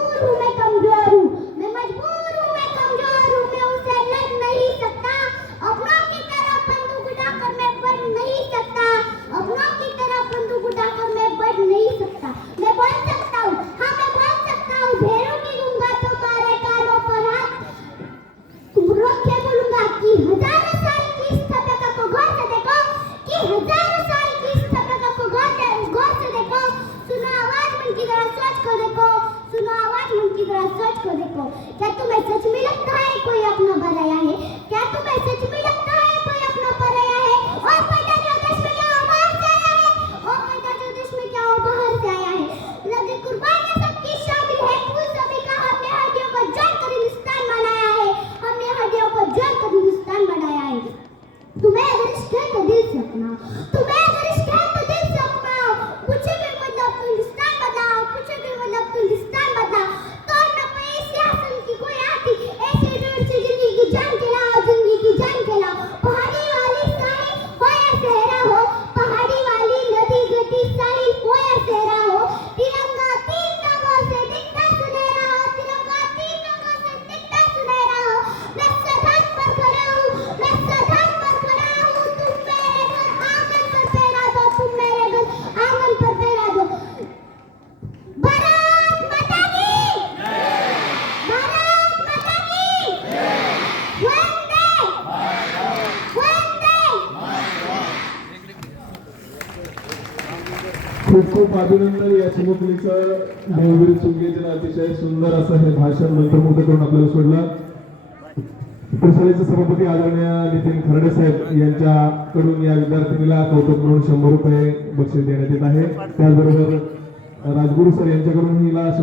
मजबूर हूँ, मैं कमजोर हूँ, मैं मजबूर हूँ, मैं कमजोर हूँ, मैं उसे लड़ नहीं सकता। अपनों की तरह बंदूक उठाकर मैं बढ़ नहीं सकता। अपनों की तरह बंदूक उठाकर मैं बढ़ नहीं सकता। मैं बोल सकता हूँ, हाँ मैं बोल सकता हूँ। भेड़ों की गूंगा तुम्हारे कानों पर हाथ रोक के बोलूंगा कि हजारों साल की इस तपस्या को गौर से देखो, कि हजारों साल की इस तपस्या को गौर से देखो। सुनो आवाज मन की तरह सोच कर देखो, सुनो आवाज मन की तरह सोच कर देखो। क्या तुम्हें सच में लगता है कोई अपना पराया है? क्या तुम्हें सच में लगता है कोई अपना पराया है? और पता जो देश में क्या बाहर से आया है, और पता जो देश में क्या बाहर से आया है। लगे कुर्बानियां सबकी शामिल है, फूल सभी का हमने हड्डियों को जोड़कर हिंदुस्तान बनाया है, हमने हड्डियों को जोड़कर हिंदुस्तान बनाया है। तुम्हें अगर इश्क है तो दिल से अपनाओ, तुम्हें अगर इश्क है तो दिल से अपनाओ। पूछे भी मतलब तो हिंदुस्तान बताओ, पूछे भी मतलब तो हिंदुस्तान बताओ। तो न कोई सियासत की कोई आती, ऐसे डर से जिंदगी की जान के लाओ, जिंदगी की जान के लाओ। पहाड़ी वाली साहिल हो या सहरा हो, पहाड़ी वाली नदी गटी साहिल हो या सहरा हो, तिरंगा तीन रंगों से दिखता सुनहरा हो, तिरंगा तीन रंगों से दिखता सुनहरा हो। मैं सरहद पर खड़ा हूँ, मैं सरहद पर खड़ा हूँ, तुम मेरे घर आंगन पर पहरा दो, तुम मेरे घर आंगन पर पहरा दो। भारत माता की भारत माता की वंदे वंदे। खूप खूप अभिनंदन या चिमुकलीचं. देववीर चुंगेचं अतिशय सुंदर असं हे भाषण मंत्रमुग्ध करून आपल्याला सोडलं. परिषदेचे सभापती आदरणीय नितीन खर्डे साहेब यांच्याकडून या विद्यार्थिनीला कौतुक म्हणून 100 रुपये बक्षीस देण्यात येत आहे. त्याचबरोबर राजगुरू सर यांच्याकडून हिला